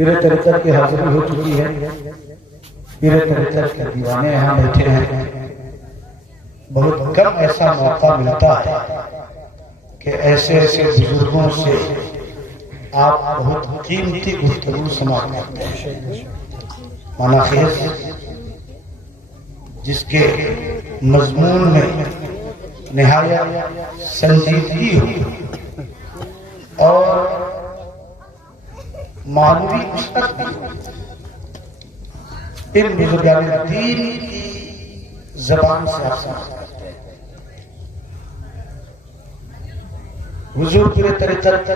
پیر طریقت کی حاضری ہو چکی ہے. پیر طریقت کے دیوانے یہاں بیٹھے ہیں. بہت کم ایسا موقع ملتا ہے کہ ایسے ایسے بزرگوں سے آپ بہت قیمتی گفتگو سماعت کرتے ہیں. مانا خیز جس کے مضمون میں نہایت سنجیدگی ہو اور معنوی وسعت بھی ہو. ان بزرگان دین کی زبان سے آپ سمجھ کرتے ہیں. حضور پیر طریقت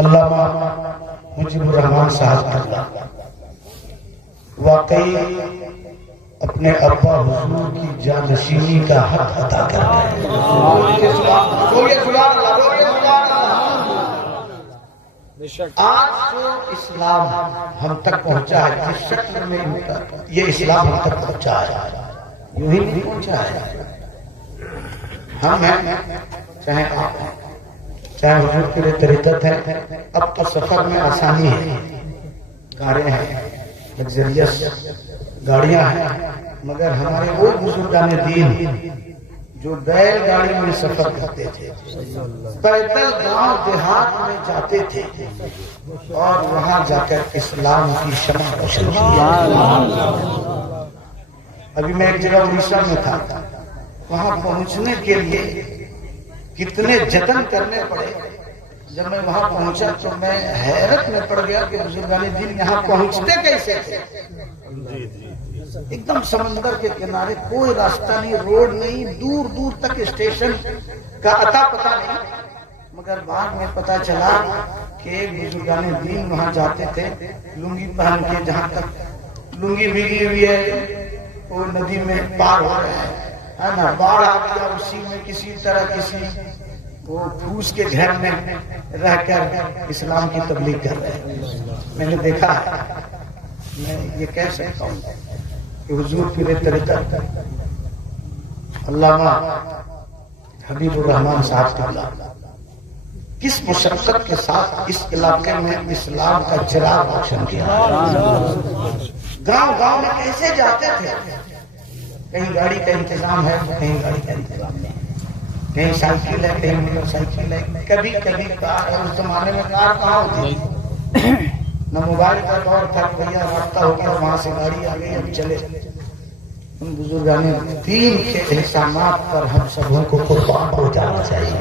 علامہ مجیب الرحمان صاحب اللہ واقعی اپنے ابا حضور کی جانشینی کا حق ادا کر رہے ہیں. آج جو اسلام ہم تک پہنچا ہے جس شکل میں یہ اسلام ہم تک پہنچا ہے یوں ہی نہیں پہنچا ہے. ہم ہیں چاہے آپ ہیں چاہے حضور پیر طریقت ہے. اب تو سفر میں آسانی ہے. کاریں ہیں لگزریس گاڑیاں ہیں مگر ہمارے وہ بزرگان دین جو بیل گاڑی میں سفر کرتے تھے پیدل گاؤں دیہات میں جاتے تھے اور وہاں جا کر اسلام کی شمع روشن کی. ابھی میں ایک جگہ اڑیسہ میں تھا. وہاں پہنچنے کے لیے کتنے جتن کرنے پڑے. جب میں وہاں پہنچا تو میں حیرت میں پڑ گیا کہ بزرگان دین یہاں پہنچتے کیسے تھے. ایک دم سمندر کے کنارے کوئی راستہ نہیں, روڈ نہیں, دور دور تک اسٹیشن کا اتا پتہ نہیں. مگر بعد میں پتا چلا کہ بزرگان دین وہاں جاتے تھے لنگی پہن کے. جہاں تک لنگی بھیگی ہوئی ہے وہ ندی میں پار ہو رہا ہے نا. باڑھ آ گیا اسی میں کسی طرح کسی وہ پھوس کے گھر میں رہ کر اسلام کی تبلیغ کر رہے ہیں. میں نے دیکھا ہے. میں یہ کہہ سکتا ہوں کہ حضور پیر طریقت علامہ حبیب الرحمان صاحب قبلہ کس مشقت کے ساتھ اس علاقے میں اسلام کا چراغ روشن کیا. گاؤں گاؤں میں کیسے جاتے تھے. کہیں گاڑی کا انتظام ہے تو کہیں گاڑی کا انتظام نہیں. کہیں سائیکل ہے کہیں موٹر سائیکل ہے. کبھی کبھی کار. اس زمانے میں کار کہاں ہوتی نہ موبائل کا دور تھا. بھیا رابطہ ہو گیا وہاں سے گاڑی آ گئی ابھی چلے. ان بزرگان دین کے احسانات پر ہم سبوں کو قربان ہو جانا چاہیے.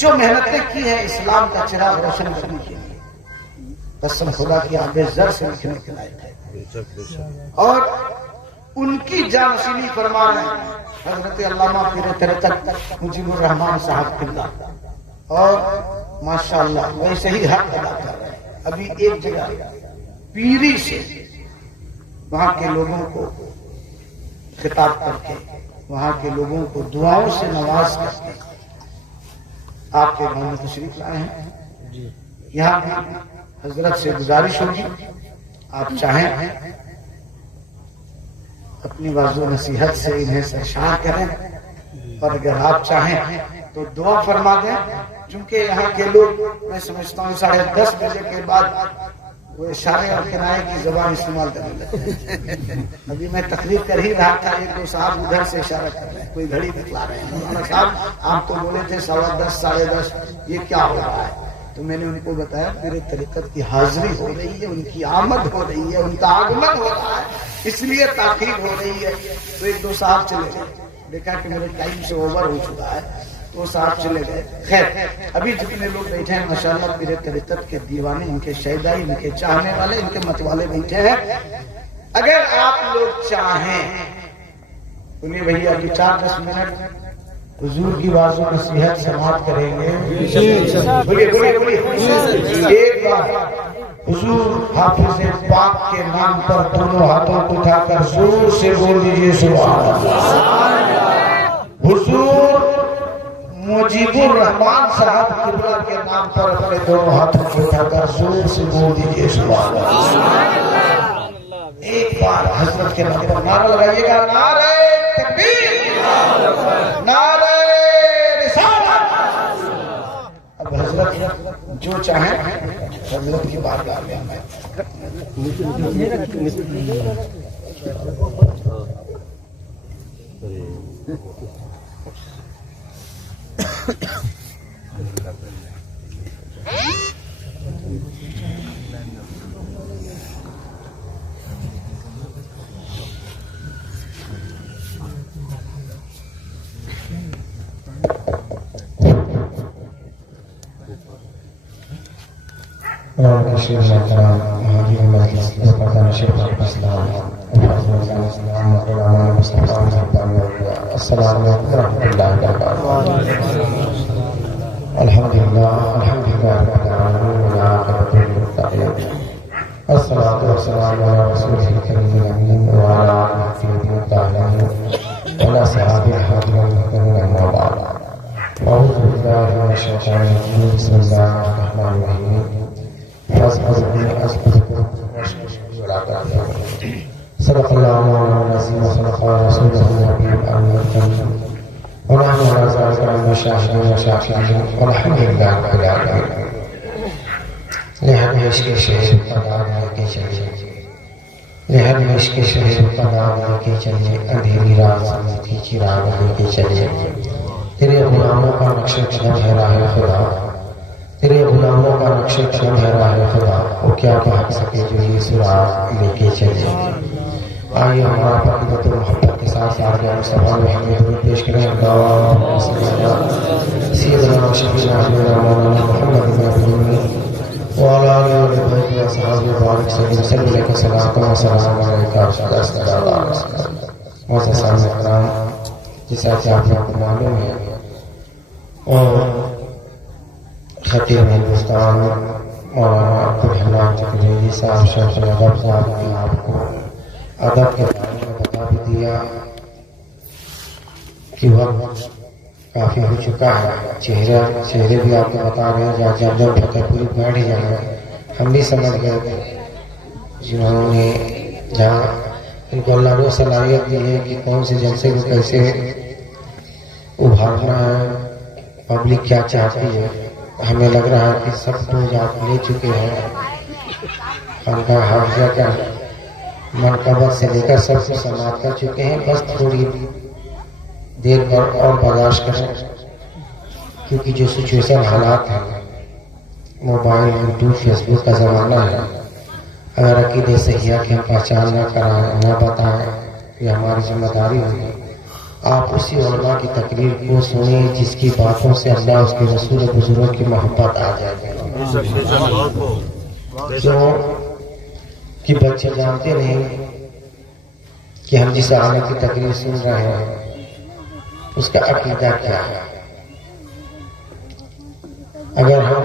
جو محنتیں کی ہیں اسلام کا چراغ روشن کرنے کے لیے قسم خدا کی آبے زر سے لکھنے کے لائق ہے. اور ان کی جانشینی فرما رہے ہیں حضرت علامہ پیر طریقت مجیب الرحمان صاحب قبلہ. اور ماشاءاللہ ویسے ہی حق ادا کر رہے ہیں. ابھی ایک جگہ پیری سے وہاں کے لوگوں کو خطاب کر کے وہاں کے لوگوں کو دعاؤں سے نواز کر کے آپ کے گاؤں میں تشریف لائے ہیں. یہاں بھی حضرت سے گزارش ہوگی آپ چاہیں اپنی واضح نصیحت سے انہیں سرشار کریں اور اگر آپ چاہیں تو دعا فرما دیں. چونکہ یہاں کے لوگ میں سمجھتا ہوں 10:30 بجے کے بعد وہ اشارے اور کنائے کی زبان استعمال کرنے لگتے ہیں. ابھی میں تقریر کر ہی رہا تھا. ایک دو صاحب ادھر سے اشارہ کر رہے ہیں کوئی گھڑی دکھلا رہے ہیں. مولانا صاحب آپ تو بولے تھے 10:15 10:30 یہ کیا ہو رہا ہے. تو میں نے ان کو بتایا میرے طریقت کی حاضری ہو رہی ہے, ان کی آمد ہو رہی ہے, ان کا آگمن ہو رہا ہے, اس لیے تاخیر ہو رہی ہے. تو ایک دو صاحب چلے گئے. دیکھا کہ میرے ٹائم سے اوور ہو چکا ہے تو صاحب چلے گئے. خیر ابھی جتنے لوگ بیٹھے ہیں ماشاءاللہ پیر طریقت کے دیوانے, ان کے شیدائی, ان کے چاہنے والے, ان کے مت والے بیٹھے ہیں. اگر آپ لوگ چاہیں انہیں بھیا ابھی 4-10 منٹ حضور کی واضح نصیحت سماعت کریں گے. بولیے بولیے بولیے. ایک بار حضور حافظ پاک کے نام پر دونوں ہاتھوں کو اٹھا کر زور سے بول دیجیے سبحان اللہ. حضور مجیب الرحمان صاحب قبلہ کے نام پر اپنے دونوں ہاتھوں کو اٹھا کر زور سے بول دیجیے سبحان اللہ. ایک بار حضرت کے نام پر نعرہ لگائیے گا. نعرہ تکبیر, نعرہ رسالت. اب حضرت جو جو چاہیں حضرت کی بارگاہ میں آئیں. السلام علیکم ورحمۃ اللہ وبرکاتہ. الحمدللہ رب العالمین والعاقبۃ للمتقین والصلاۃ والسلام علی رسولہ الکریم الامین وعلی آلہ الطاہرین وعلی صحابہ الحاضرین اما بعد. اعوذ باللہ من الشیطان الرجیم. بسم اللہ الرحمن الرحیم. صدق اللہ العظیم وصدق رسولہ النبی الامین الکریم ونحن علی ذلک من الشاہدین والشاکرین والحمد للہ رب العالمین. لہر عشق شہر پدا لے کے چلیے، لہر عشق شہر پدا لے کے چلیے، اندھیری رات کی چراغ لے کے چلیے. تیرے غلاموں کا نقش قدم ہے راہ خدا، تیرے غلاموں کا نقش قدم ہے راہ خدا، وہ کیا بھاگ سکے جو یہ سراغ لے کے چلے. آئیے ہمارا عقیدت و محبت کے ساتھ آگے مصطفیٰ محمد درود پیش کریں. اللہم صلی علی سیدنا و شفیعنا مولانا محمد بن عبد المجید وعلی آلہ وصحبہ وسلم وبارک وسلم علیہ الصلاۃ والسلام علیک یا رسول اللہ. معزز سامعین کرام، جیسا کہ آپ کو معلوم ہے، اور خطیب ہندوستان مولانا عبدالحنان تقریری صاحب شیخ الادب صاحب نے آپ کو ادب کے بارے میں بتا بھی دیا کہ وقت کافی ہو چکا ہے. چہرے بھی آپ کو بتا رہے ہیں، جہاں جب فتح پوری بیٹھ جائے ہم بھی سمجھ گئے تھے، جنہوں نے جہاں ان کو اللہ نے صلاحیت دی ہے کہ کون سے جلسے کو کیسے ابھارنا ہے، پبلک کیا چاہتی ہے. ہمیں لگ رہا ہے کہ سب ڈوز آپ لے چکے ہیں. خانقاہ حافظہ کا منقبت سے لے کر سب کو سماعت کر چکے ہیں. بس تھوڑی دیر پر اور برداشت کریں، کیونکہ جو سچویشن حالات ہیں، موبائل، یوٹیوب، فیس بک کا زمانہ ہے. اگر عقیدے صحیحہ کی ہم پہچان نہ کرائیں، نہ بتائیں، یہ ہماری ذمہ داری ہوگی. آپ اسی علماء کی تقریر کو سنیں جس کی باتوں سے اللہ اس کے رسول بزرگوں کی محبت آ جائے گی. کیوں کہ بچے جانتے نہیں کہ ہم جس عالم کی تقریر سن رہے ہیں اس کا عقیدہ کیا ہے. اگر ہم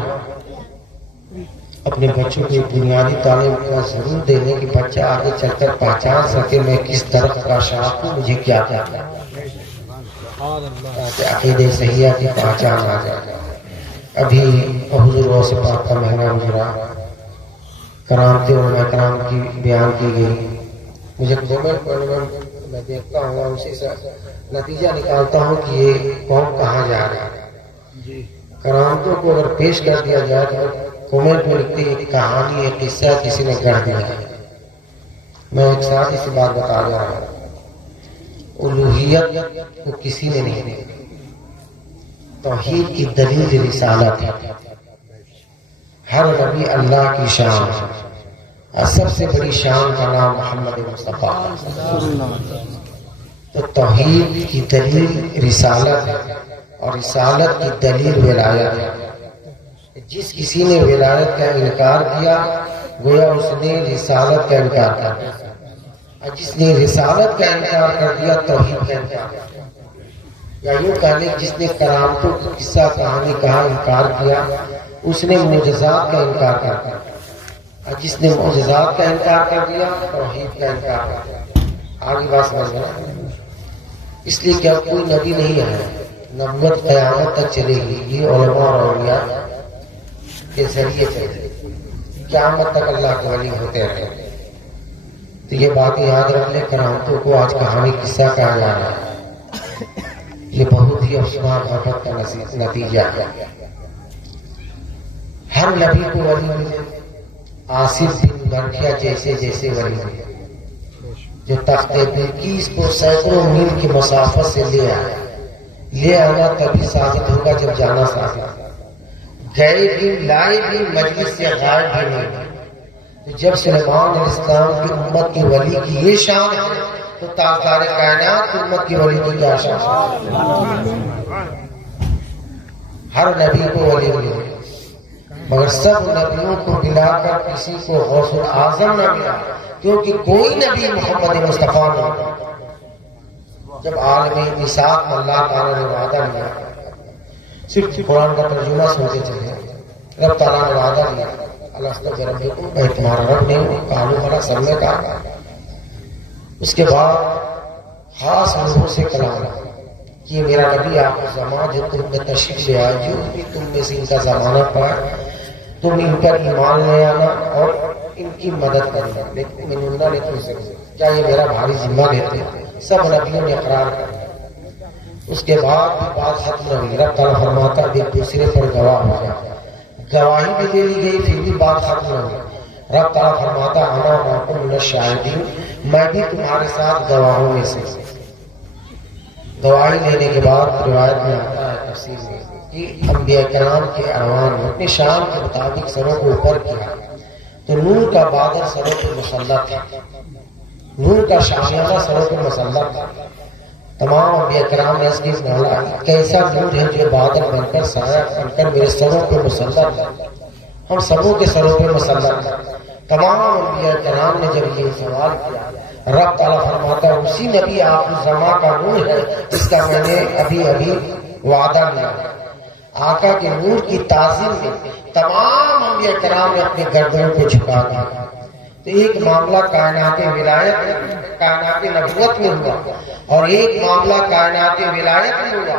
اپنے بچوں کو بنیادی تعلیم کا ضرور دے دیں کہ بچہ آگے چل کر پہچان سکے میں کس درخت کا شاخ ہوں، مجھے کیا کرنا ہے، تاکہ عقیدے صحیحہ کی پہچان آ جائے. ابھی حضور غوث پاک کا مہینہ گزرا، کرامت علماء کرام کی بیان کی گئی. مجھے کومنٹ میں دیکھتا ہوں اور اسی سے نتیجہ نکالتا ہوں کہ یہ قوم کہاں جا رہا ہے. کرامتوں کو اگر پیش کر دیا جائے تو کومنٹ میں لکھتے ایک کہانی، ایک قصہ کسی نے گڑھ دیا ہے. میں ایک ساتھ سی بات بتا رہا ہوں، الوہیت کو کسی نے نہیں دی. توحید کی دلیل رسالت ہے. ہر نبی اللہ کی شان، اور سب سے بڑی شان کا نام محمد مصطفیٰ. تو توحید کی دلیل رسالت ہے، اور رسالت کی دلیل ولایت ہے. جس کسی نے ولایت کا انکار کیا گویا اس نے رسالت کا انکار کر دیا، اور جس نے رسالت کا انکار کر دیا توحید کا انکار کر دیا. یا یوں کہنے جس نے کرامتوں کی قصہ کہانی کہا انکار کیا اس نے معجزات کا انکار کر دیا، اور جس نے معجزات کا انکار کر دیا توحید کا انکار کر دیا. آگے بات سمجھ گئے. اس لیے کیا کوئی نبی نہیں ہے، نبوت قیامت تک چلے گی. یہ علماء اور اولیاء کے ذریعے چلے قیامت تک اللہ کے ولی ہوتے رہے. تو یہ باتیں یاد رکھ لیں. کرامتوں کو آج کہانی قصہ کہا جا رہا ہے، یہ بہت ہی افسوس غفلت کا نتیجہ ہے. ہر نبی کو ولی ملے، آصف بن برکھیا جیسے جیسے ولی ملے، جو تخت بلقیس کو سینکڑوں میل کی مسافت سے لے آنا تبھی ثابت ہوگا جب جانا ثابت، گئے بھی لائے بھی مجلس سے غائب بھی نہیں۔ تو جب سلیمان علیہ السلام کی امت کی ولی کی یہ شان ہے تو تاجدار کائنات کی امت کی ولی کی کیا شان ہے؟ ہر نبی کو ولی ملے، مگر سب نبیوں کو ملا کر کسی کو غوث اعظم نہ ملا، کیونکہ کوئی نبی محمد مصطفیٰ نہیں۔ جب عالم میثاق میں اللہ تعالیٰ نے وعدہ لیا، صرف قرآن کا ترجمہ سنتے چلے، رب تعالیٰ نے وعدہ لیا الستو بربکم، میں تمہارا رب نہیں ہوں، کالو بھلا سب نے کہا۔ اس کے بعد خاص لوگوں سے کلام کہ میرا نبی آپ کو زمان جو تم میں تشریف لے آئے، جو بھی تم میں سے ان کا ضمانت پائے تم ان پر ایمان لے آنا اور ان کی مدد کرنا، لیکن میں نہ نہیں پوچھ سکتے کیا یہ میرا بھاری ذمہ لیتے ہیں؟ سب نبیوں نے اقرار کر دیا۔ اس کے بعد بھی بات ختم نہ ہوئی، رب تعالیٰ فرماتا ایک دوسرے پر گواہ ہو جائے، گواہی بھی دے لی گئی، پھر بھی بات ختم نہ ہوئی۔ رب تعالیٰ فرماتا انا معکم من الشاہدین، میں بھی تمہارے ساتھ گواہوں میں سے۔ گواہی لینے کے بعد روایت میں آتا ہے تفسیر میں کہ انبیاء کرام کے اعوان نے اپنی شان کے مطابق سروں کو اوپر کیا تو نور کا بادل سروں پر مسلط تھا، نور کا شامیانہ سروں پر مسلط تھا۔ تمام انبیاء کرام نے اس کی مولا کیسا نور ہے جو بادل بن کر سایہ بن کر میرے سروں پر مسلط ہے، ہم سبوں کے سروں پر مسلط ہے۔ تمام انبیاء کرام نے جب یہ سوال کیا، رب تعالیٰ فرماتا اسی نبی آپ الزما کا نور ہے جس کا میں نے ابھی وعدہ لیا۔ آقا کے نور کی تعظیم میں تمام انبیاء کرام نے اپنے گردنوں کو جھکا دیا۔ تو ایک معاملہ کائنات ولایت کائنات نبوت میں ہوا اور ایک معاملہ کائنات ولایت میں ہوا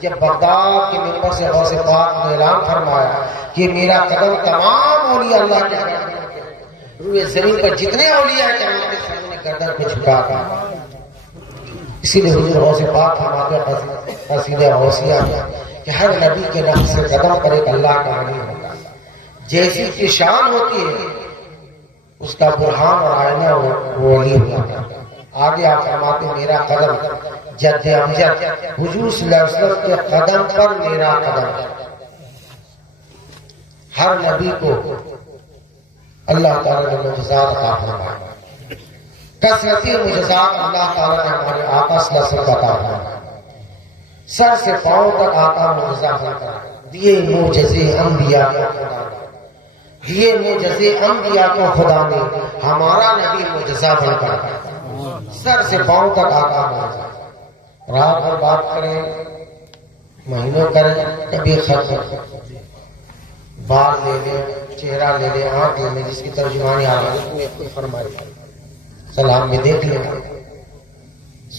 جب بغداد کے ممبر سے غوث پاک نے اعلان فرمایا کہ میرا قدم تمام اولیاء اللہ کے روئے زمین پر جتنے اولیاء کرام کے سامنے گردن کو جھکا دیا۔ اسی لیے حضور غوث پاک ہمارے قصیدہ غوثیہ میں کہ ہر نبی کے نقش سے قدم پر ایک اللہ کا ولی ہوگا، جیسی کی شان ہوتی ہے اس کا برہان اور آئینہ ولی ہوگا۔ آگے آپ فرماتے میرا قدم جد امجد حضور صلی اللہ علیہ وسلم کے قدم پر میرا قدم۔ ہر نبی کو اللہ تعالیٰ نے معجزات عطا فرمائے، کثرتی معجزات اللہ تعالیٰ نے ہمارے آقا صلی اللہ علیہ وسلم عطا فرمائے۔ سر سے پاؤں تک آقا معجزہ بن کر دیے معجزے انبیاء کو خدا نے، دیے معجزے انبیاء کو خدا نے، ہمارا نبی معجزہ بن کر سر سے پاؤں تک آقا معجزہ۔ رات بھر بات کریں، مہینوں کریں، کبھی خط بال لے لیں، چہرہ لے لیں، آنکھ لے لیں، جس کی ترجمانی آ رہی ہے فرمائی سلام میں دیکھ لیں،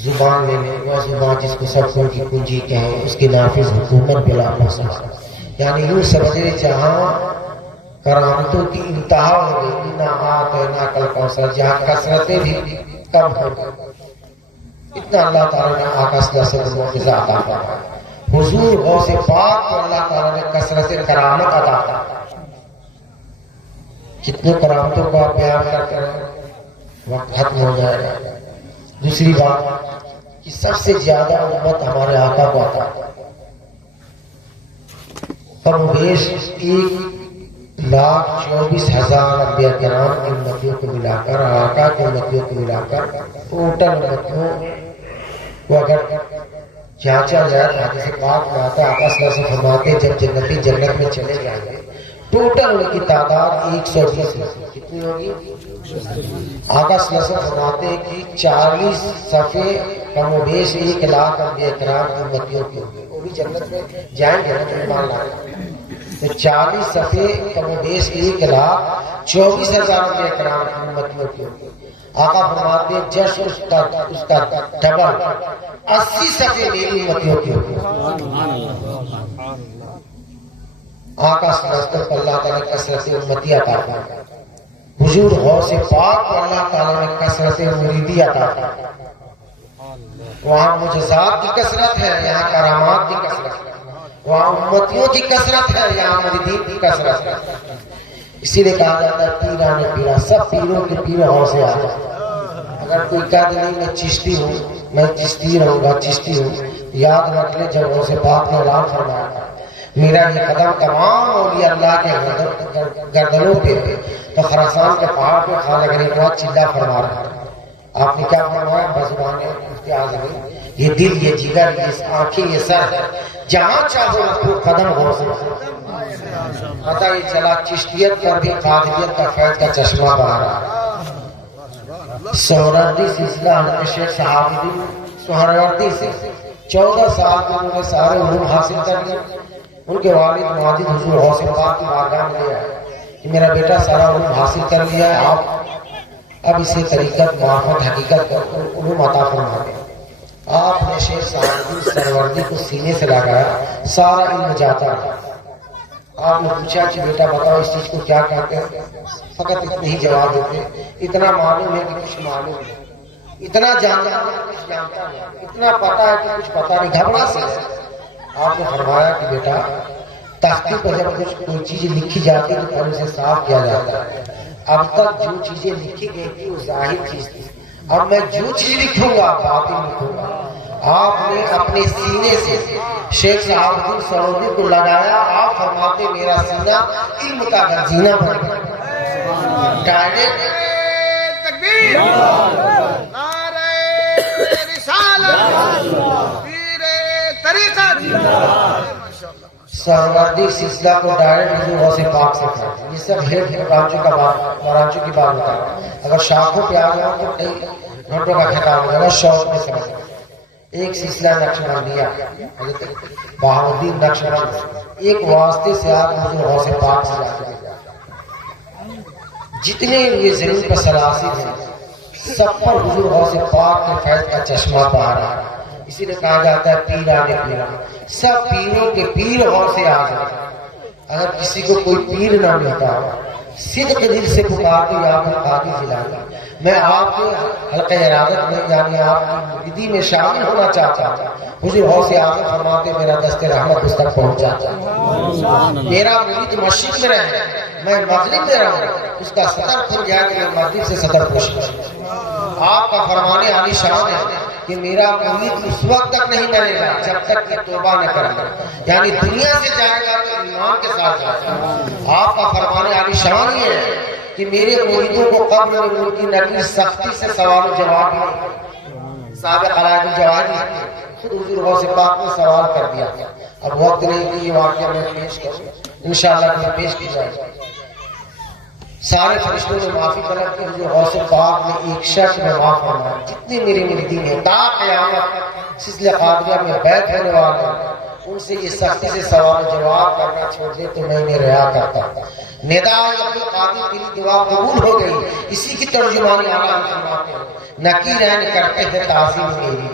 زبان لے لیں، وہ زبان جس کو سب کی کنجی کہیں، اس کی نافذ حکومت بلا مسئلہ، یعنی یوں سمجھے جہاں کرامتوں کی انتہا ہو گئی، نہ آتینا کل کوثر، جہاں کثرتیں بھی کم ہو گئی، اتنا اللہ تعالیٰ نے آقا صلی اللہ علیہ وسلم کو معجزہ عطا فرمایا۔ حضور غوث پاک کو اللہ تعالیٰ نے کثرت کرامت عطا فرمایا۔ کتنے کرامتوں کا بیان کرتے ہیں، وقت ختم ہو جائے گا۔ دوسری بات کہ سب سے زیادہ امت ہمارے آقا کو عطا، کم بیش 1,24,000 انبیاء کرام کی امتیوں کو ملا کر، آقا کی امتیوں کو ملا کر ٹوٹل امتیوں کو اگر جانچا جائے تو حدیث پاک میں آتا ہے آقا صلی اللہ علیہ وسلم فرماتے جب جنتی جنت میں چلے جائیں گے ٹوٹل ان کی تعداد 120 کتنی ہوگی؟ آقا صلی اللہ علیہ وسلم فرماتے ہیں کہ 40 صفحے کم و بیش 1,00,000 انبیاء کرام کی امتیوں کی ہوگی، وہ بھی جنت میں جائیں گے نا ایمان لائیں، تو 40 صفحے کم و بیش 1,24,000 انبیاء کرام کی امتیوں کی ہوگی۔ آقا فرماتے ہیں جش اس کا ڈبل 80 صفحے میری امتیوں کی ہوگی۔ آقا صلی اللہ علیہ وسلم کو اللہ تعالیٰ نے کثرت امتی عطا فرمایا، حضور غوث پاک کو اللہ تعالیٰ نے کثرت مریدی عطا فرمایا۔ وہاں معجزات کی کثرت ہے، یہاں کرامات کی کثرت ہے۔ وہاں امتیوں کی کثرت ہے، یہاں مریدین کی کثرت ہے. اسی لیے کہا جاتا ہے پیران پیرا، سب پیروں کے پیر اور سے آ جائے. اگر کوئی کہہ دے نہیں میں چشتی ہوں، میں چشتی رہوں گا، چشتی ہوں، یاد رکھ لے جب غوث پاک نے اعلان فرمایا میرا یہ قدم تمام اولیاء اللہ کے گردنوں پہ تو خراسان کے پہاڑ پہ خواجہ غریب نواز چلا فرما رہا ہے. آپ نے کیا فرمایا بزبان مفتی اعظم، یہ دل، یہ جگر، یہ آنکھیں، یہ سر، جہاں چاہو رکھو قدم غوث. پتہ یہ چلا چشتیت پر بھی قادریت کا فیض کا چشمہ بہا رہا ہے. سہروردی سلسلہ حضرت شیخ صحابی سہروردی سے 14 سال کے انہوں نے سارے علوم حاصل کر لیے. ان کے والد معاجد حضور غوث پاک کی بارگاہ میں لے آئے کہ میرا بیٹا سارا علوم حاصل کر لیا ہے، آپ اب اسے طریقت، معرفت، حقیقت علوم عطا فرما دیں. آپ نے شیخ صحابی سہروردی کو سینے سے لگایا، سارا علم جاتا ہے. آپ نے پوچھا کہ بیٹا بتاؤ اس چیز کو کیا کہتے ہیں؟ فقط اتنے ہی جواب دیتے، اتنا معلوم ہے کہ کچھ معلوم ہے، اتنا جانتا ہے کہ کچھ جانتا ہے، اتنا پتا ہے کہ کچھ پتا نہیں. گھبرا سے آپ نے فرمایا کہ بیٹا تختی پر جب کچھ کوئی چیز لکھی جاتی ہے تو پہلے اسے صاف کیا جاتا ہے. اب تک جو چیزیں لکھی گئی تھی وہ ظاہر چیز تھی، اب میں جو چیز لکھوں گا باطن لکھوں گا. آپ نے اپنے سینے سے شیخ صاحب الدین سہروردی کو لگایا. آپ فرماتے میرا سینہ علم کا گنجینہ بن گیا. ڈائریکٹ تکبیر، نعرہ رسالت، پیر طریقت. سہروردی سلسلہ کو ڈائریکٹ حضور غوث پاک سے تھا. یہ سب ہیڈ برانچوں کی بات بتا رہا ہوں. اگر شاخوں پہ آ جاؤ تو کئی گھنٹوں کا خطاب ہو جائے گا، شوق میں سمجھ. ایک سلسلہ نقشبندیہ بہاؤالدین نقشبند، ایک واسطے سے آپ حضور غوث پاک سے جاتے ہیں. جتنے یہ زمین پر سلاسل ہیں سب پر حضور غوث پاک کے فیض کا چشمہ بہا رہا ہے. اسی لیے کہا جاتا ہے پیران پیرا، سب پیروں کے پیر غوث اعظم. اگر کسی کو کوئی پیر نہ ملتا ہو صدق دل سے پکار کے یا پھر قادری جلانا، میں آپ کے حلقہ ارادت میں یعنی آپ کی مریدی میں شامل ہونا چاہتا ہوں. حضور غوث اعظم فرماتے میرا دست رحمت اس تک پہنچا ہے. میرا مرید مشرق میں رہے، میں مغرب میں رہوں، اس کا صدر کھل جائے کہ میں مغرب سے صدر پوش کروں. آپ کا فرمانے عالی شان ہے کہ میرا مرید اس وقت تک نہیں مرے گا جب تک کہ توبہ نہ کرے گا، یعنی دنیا سے جائے گا تو ایمان کے ساتھ جائے گا. آپ کا فرمانے عالی شان یہ ہے کہ میرے مریدوں کو قبر میں ان کی نقل سختی سے سوال و جواب نہیں، صاحب قلائد الجواہر نے خود حضور غوث پاک نے سوال کر دیا. اب وقت نہیں کہ یہ واقعہ میں پیش کروں، انشاءاللہ کہ پیش کی جائے گا. سارے فرشتوں نے معافی طلب کی. حضور غوث پاک نے ایک شخص میں معاف فرمایا. جتنے میرے مریدین ہیں تا قیامت سلسلہ قادریہ میں بیعت ہونے والے ہیں ان سے یہ سختی سے سوال و جواب کرنا چھوڑ دے تو میں انہیں رہا کرتا. ندا عبد القادر میری دعا قبول ہو گئی. اسی کی ترجمانی اعلیٰ فرماتے ہیں نکیرین کرتے ہیں تعظیم میری،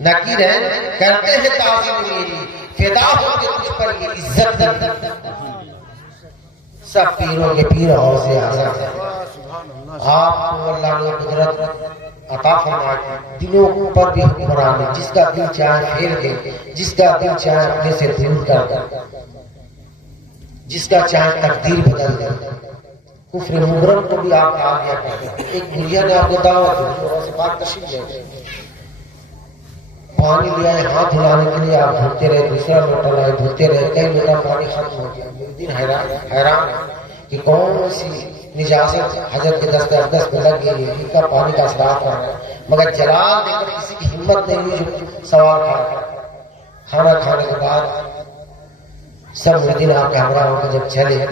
نکیرین کرتے ہیں تعظیم میری، فدا ہو کے تجھ پر یہ عزت دی. سب پیروں کے پیر غوث اعظم ہیں. آپ کو اللہ نے قدرت عطا فرمائی دلوں پر بھی حکمران ہے. جس کا دل چاہے پھیر دے، جس کا دل چاہے اپنے سے دور کر دے، جس کا چاہے تقدیر بدل دے. کفر مبرم کو بھی آپ آ گیا کرتے ہیں. ایک بڑھیا نے آپ کو دعوت دی غوث پاک تشریف لے پانی لیا ہے ہاتھ دھلانے کے لیے، آپ دھلتے رہے، دوسرا لوٹا لائے دھلتے رہے، کئی لوٹا پانی ختم ہو گیا. دن حیران کہ کون سی نجاست حضرت کے دست اقدس میں لگ گئی ہے، ان کا پانی کا اثرات کر رہا ہے. مگر جلال دیکھ کر کسی کی ہمت نہیں ہوئی جو سوال کھا. کھانا کھانے کے بعد سب مریدین آپ کے ہمراہ ہو کر جب چلے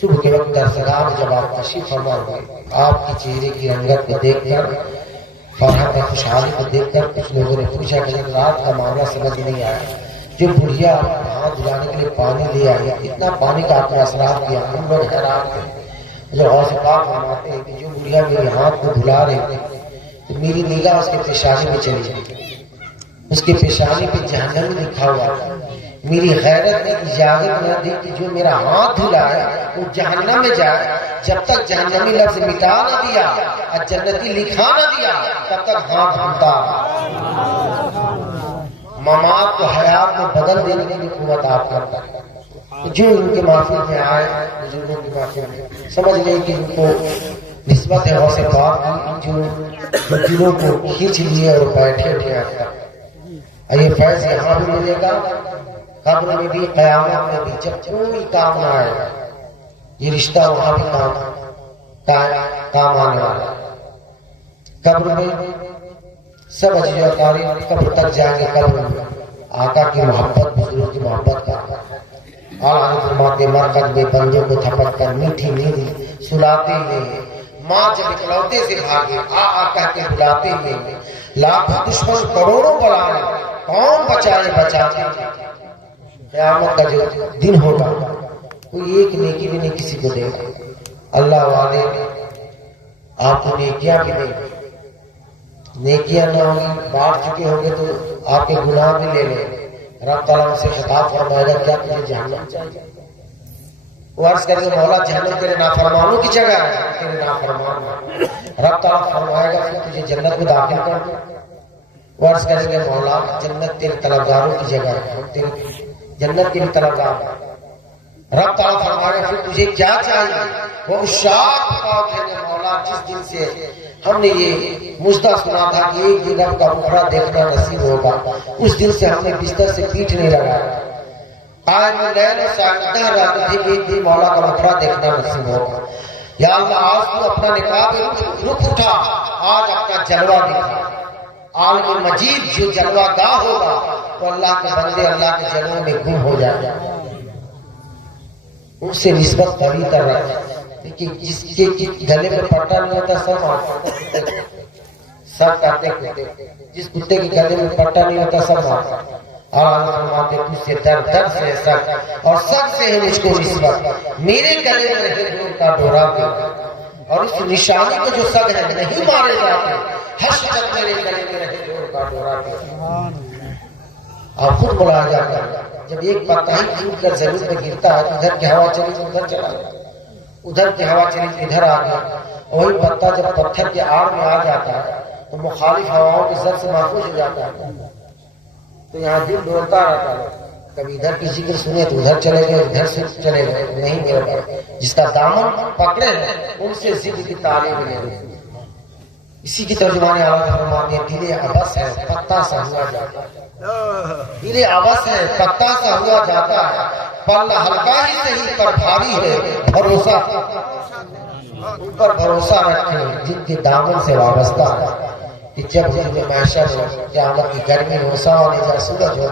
صبح کے وقت درسگاہ میں جب آپ تشریف فرما ہوئے، آپ کی چہرے کی رنگت کو دیکھ کر، فرحت اور خوشحالی کو دیکھ کر کچھ لوگوں نے پوچھا کہ رات کا معاملہ سمجھ نہیں آیا. جو بڑھیا ہاتھ دھلانے کے لیے پانی لے آئی، اتنا پانی کا آپ نے اثرات کیا. ہم لوگ حیران تھے. جو غوث پاک فرماتے ہیں کہ جو بڑھیا میرے ہاتھ کو دھلا رہے تھے تو میری نگاہ اس کے پیشانی میں چلی جاتی، اس کے پیشانی پہ جہنم لکھا ہوا تھا. میری غیرت نے اجازت نہ دی کہ جو میرا ہاتھ دھلایا وہ جہنم میں جائے. جب تک جہنمی لفظ مٹا نہ دیا اور جنتی لکھا نہ دیا تب تک ہاتھ دھلتا. ممات کو حیات میں بدل دینے کی قوت آپ کرتا ہے۔ جو ان کے محفل میں آئے، بزرگوں کی محفل میں، سمجھ لیں کہ ان کو نسبت ہے غوث پاک کی، جو دلوں کو کھینچ لیے اور بیٹھے ہوئے ہیں۔ یہ فیض یہاں بھی ملے گا، قبر میں بھی، قیامت میں بھی، جب کوئی کام نہ آئے گا یہ رشتہ وہاں بھی کام آنے والا ہے۔ قبر میں سب اجزاکاری قبر تک جائیں گے، قبر میں آقا کی محبت، بزرگ کی محبت کا آج فرماتے مرکز میں بندوں کو تھپک کر میٹھی نیند سلاتے ہوئے، ماں جب اکلوتے سے بھاگے آ کہہ کے بلاتے ہوئے، لاکھوں دشمن کروڑوں بلائے کون بچائے بچاتے۔ قیامت کا جو دن ہوگا کوئی ایک نیکی بھی نہیں کسی کو دے گا۔ اللہ والے آپ کو نیکیاں بھی نہیں، نیکیاں نہ ہوں گی، بانٹ چکے ہوں گے تو آپ کے گناہ بھی لے لیں۔ رب تعالیٰ سے خطاب فرمائے گا کیا تجھے جہنم چاہیے؟ وہ عرض کرے گا مولا جہنم تیرے نافرمانوں کی جگہ ہے، تیرے نافرمان ہے۔ رب تعالیٰ فرمائے گا پھر تجھے جنت میں داخل کر دو۔ وہ عرض کرے گا مولا جنت تیرے طلبگاروں کی جگہ ہے، تیرے جنت کے بھی طلبگار ہے۔ رب تعالیٰ فرمائے گا پھر تجھے کیا چاہیے؟ وہ اشاق کہیں گے مولا جس دن سے ہم نے یہ مجدہ سنا تھا کہ ایک دن رب کا مکھڑا دیکھنا نصیب ہوگا، اس دن سے ہم نے بستر سے پیٹھ نہیں لگایا، قائم اللیل و ساجدہ رہتے تھے کہ ایک دن مولا کا مکھڑا دیکھنا نصیب ہوگا۔ یا اللہ آج تو اپنا نقاب رخ اٹھا، آج اپنا جلوہ دکھا۔ عالم مجید جو جلوہ گاہ ہوگا تو اللہ کے بندے اللہ کے جلووں میں گم ہو جائے گا، ان سے نسبت قوی کر رہا ہے۔ کہ جس کے گلے میں پٹا نہیں ہوتا سب کہتے کتے، جس کتے کے گلے میں پٹا نہیں ہوتا سب مارتا۔ اور فرماتے تجھ سے در در سے سب اور سب سے ہے مجھ کو نسبت، میرے گلے میں رہے ڈور کا ڈورا دے، اور اس نشانی کو جو سگ ہے نہیں مارے جاتے، حشر تک میرے گلے میں رہے ڈور کا ڈورا دے۔ آپ خود بلایا جاتا ہے جب ایک پتا ہی ٹوٹ کر زمین پہ گرتا ہے تو ادھر کی ہوا چلی تو ادھر چلا گیا، ادھر کی ہوا چلی تو ادھر آ گیا۔ وہی پتا جب پتھر کے آڑ میں آ جاتا ہے تو مخالف ہواؤں کے زر سے محفوظ ہو جاتا ہے، تو یہاں دل ڈولتا رہتا ہے، کبھی ادھر کی ذکر سنے تو ادھر چلے گئے، ادھر سے چلے گئے، نہیں میرے بھائی جس کا دامن پکڑے ان سے ضد کی تعلیم لے رہے۔ اسی کی ترجمان اعلیٰ فرماتے ہیں دل عبس ہے پتا سا ہوا جاتا ہے، دل عبس ہے پتا سا ہوا جاتا ہے، پلہ ہلکا ہی صحیح پر بھاری ہے بھروسہ، ان پر بھروسہ رکھیں جن کے دامن سے وابستہ ہے کہ جب دن میں محشر ہو، قیامت کی گرمی ہو، ساونے جا سورج ہو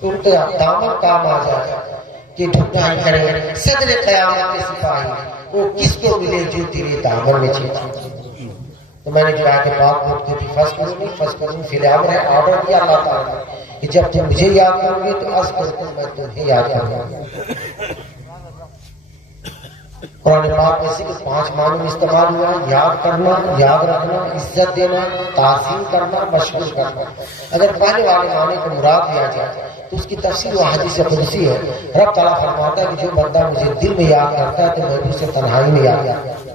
تو ان کا دامن کام آ جائے کہ ڈھکا ہی کرے صدر قیامت کے سپاہی، وہ کس کو ملے جو تیرے دامن میں چھیتا۔ تو میں نے جو آئے کہ بات بہت کی تھی فرض کروں فی الامر ہے، آرڈر دیا اللہ تعالیٰ نے کہ جب تم مجھے یاد کرو گے تو عرض کرو میں تمہیں یاد کروں گا۔ قرآن پاک میں ذکر 5 معنوں میں استعمال ہوا ہے، یاد کرنا، یاد رکھنا، عزت دینا، تعظیم کرنا، مشغول کرنا۔ اگر پہلے والے معنی کو مراد لیا جائے تو اس کی تفسیر و حدیث قدسی ہے۔ رب تعالیٰ فرماتا ہے کہ جو بندہ مجھے دل میں یاد کرتا ہے تو میں اسے تنہائی میں یاد کرتا ہوں،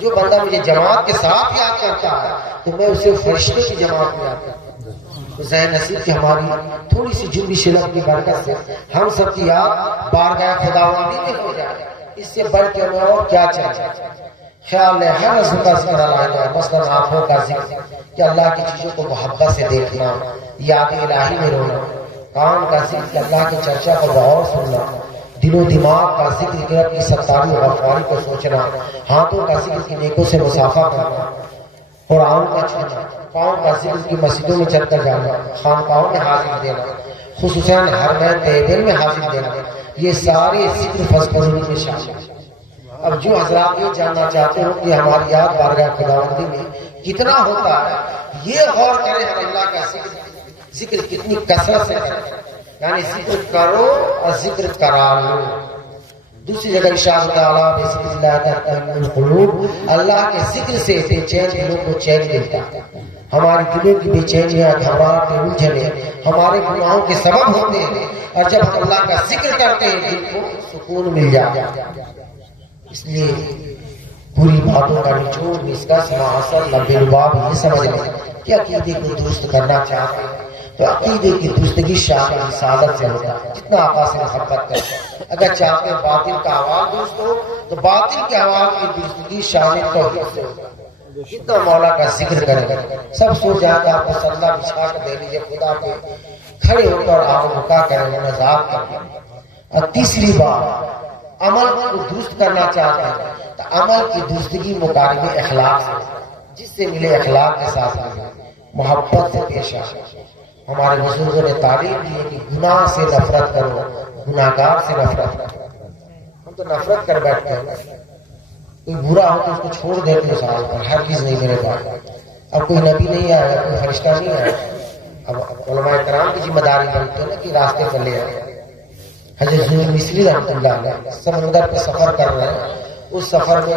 جو بندہ مجھے جماعت کے ساتھ یاد کرتا ہے تو میں اسے فرشتے کی جماعت میں یاد کرتا ہوں۔ ذہن نصیب کی ہماری تھوڑی سی جنبی شلت کی برکت سے ہم سب کی یاد بارگاہ خداوندی میں ہو جائے، اس سے بڑھ کے ہمیں اور کیا چاہیے؟ خیال ہے ہر رسول کا ذکر اللہ ہے، مثلاً آنکھوں کا ذکر کہ اللہ کی چیزوں کو محبت سے دیکھنا، یاد الہی میں رونا، کان کا ذکر کہ اللہ کی چرچا کو غور سننا، دل و دماغ کا ذکر کہ رب کی ستاری و غفاری کو سوچنا، ہاتھوں کا ذکر کی نیکوں سے مسافہ کرنا، قرآن کا چھونا، پاؤں کا ذکر کی مسجدوں میں چل کر جانا، خانقاہوں میں حاضر دینا، خصوصاً حرمین طیبین میں حاضر دینا، یہ سارے ذکر فضل میں شامل ہیں۔ اب جو حضرات یہ جاننا چاہتے ہو کہ ہماری یاد بارگاہ خداوندی میں کتنا ہوتا ہے، یہ غور کریں ہم اللہ کا ذکر کتنی کثرت سے کریں، یعنی ذکر کرو اور ذکر کرا لو۔ دوسری جگہ ارشاد تعالیٰ بذکر اللہ تطمئن القلوب، اللہ کے ذکر سے بے چین دلوں کو چین ملتا ہے۔ ہماری دلوں کی بے چینیاں، گھبراہٹ، الجھنیں ہمارے گناہوں کے سبب ہوتے ہیں، اور جب ہم اللہ کا ذکر کرتے ہیں دل کو سکون مل جاتا ہے۔ اس لیے پوری باتوں کا نچوڑ نسکس ماحصل لب لباب یہ سمجھ لیں کہ عقیدے کو درست کرنا چاہتے ہیں تو عقیدے کی درستگی شان رسالت سے ہوتا ہے، جتنا آقا سے محبت کرتے ہیں۔ اگر چاہتے ہیں باطل کا آواز درست ہو تو باطل کے آواز کی درستگی شان توحید سے ہوتا ہے۔ جتنا مولا کا ذکر کرے سب سو جاتا آپ کو سجدہ بچھا کر دے لیجیے خدا پہ، کھڑے ہو کر آپ رکا کریں نظار کریں۔ اور تیسری بات، عمل کو درست کرنا چاہتے ہیں تو عمل کی درستگی مقارب اخلاق سے، جس سے ملے اخلاق کے ساتھ ملے، محبت سے پیش آئے۔ ہمارے بزرگوں نے تعلیم دی ہے کہ گناہ سے نفرت کرو، گناہگار سے نفرت کرو۔ ہم تو نفرت کر بیٹھتے ہیں، کوئی برا ہو تو اس کو چھوڑ دیتے ہیں سال پر، ہر چیز نہیں میرے پاس۔ اب کوئی نبی نہیں آیا، کوئی فرشتہ نہیں آیا، اب علماء کرام کی ذمہ داری بنتی ہے نا کہ راستے پر لے آئے۔ حضرت ظہور مصری رحمۃ اللہ علیہ سمندر پہ سفر کر رہے ہیں، اس سفر میں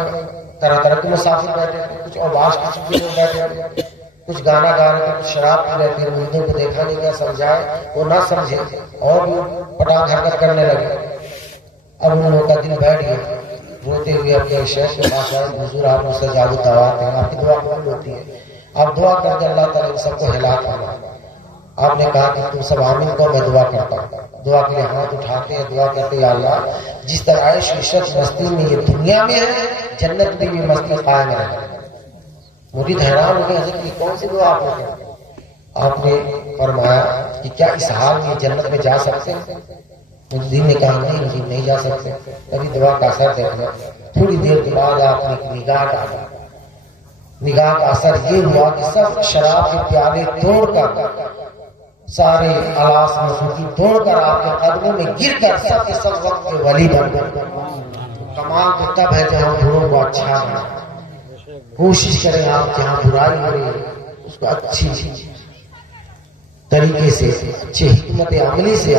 طرح طرح کے مسافر بیٹھے تھے، کچھ اوباش قسم کے لوگ بیٹھے تھے، کچھ گانا گا رہے تھے، کچھ شراب پی رہے تھے، اردو کو دیکھا نہیں گیا، سمجھائے وہ نہ سمجھے اور بھی پٹاخ حرکت کرنے لگے۔ اب ان لوگوں کا دل بیٹھ گیا، روتے ہوئے اپنے شیخ کے پاس آئے، حضور آپ مجھ سے جادو دعوات ہیں، آپ کی دعا قبول ہوتی ہے، آپ دعا کر کے اللہ تعالیٰ ان سب کو ہلاک کرنا۔ آپ نے کہا کہ تم سب آمین کو، میں دعا کرتا ہوں۔ دعا کے لیے ہاتھ اٹھاتے ہیں، دعا کرتے ہیں یا اللہ جس طرح عیش عشرت مستی میں یہ دنیا میں ہے، جنت میں بھی مستی قائم رہے۔ مرید حیران ہو گئے، حضرت یہ کون سی دعا آپ نے کی؟ آپ نے فرمایا کہ کیا اس حال میں جنت میں جا سکتے ہیں؟ مجدین نے کہا نہیں جی نہیں جا سکتے۔ تبھی دعا کا اثر دیکھنا، تھوڑی دیر کے بعد آپ نے نگاہ ڈالا، نگاہ کا اثر یہ ہوا کہ سب شراب کے پیالے توڑ کر، سارے الاس موسیقی توڑ کر آپ کے قدموں میں گر کر سب کے سب وقت کے ولی بن گئے۔ کمال تو تب ہے جہاں بروں کو اچھا ہے، کوشش کریں آپ جہاں برائی ہو رہی ہے اس کو اچھی طریقے سے، اچھی حکمت عملی سے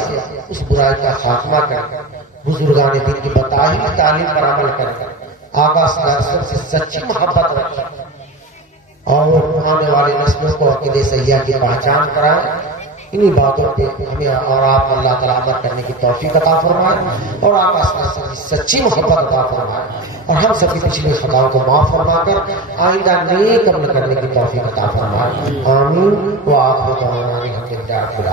اس برائی کا خاتمہ کریں، بزرگان دین کی بتائی ہوئی تعلیم پر عمل کریں، آقا صلی اللہ علیہ وسلم سے سچی محبت رکھیں اور آنے والی نسلوں کو عقیدہ صحیحہ کی پہچان کرائیں۔ انہی باتوں پہ ہمیں اور آپ اللہ تعالیٰ عمل کرنے کی توفیق عطا فرمائے اور آپ کی سچی محبت عطا فرمائے اور ہم سب کی پچھلی خطاؤں کو معاف فرما کر آئندہ نیک عمل کرنے کی توفیق عطا فرمائے۔ آمین۔ وآخر دعوانا الحمدللہ۔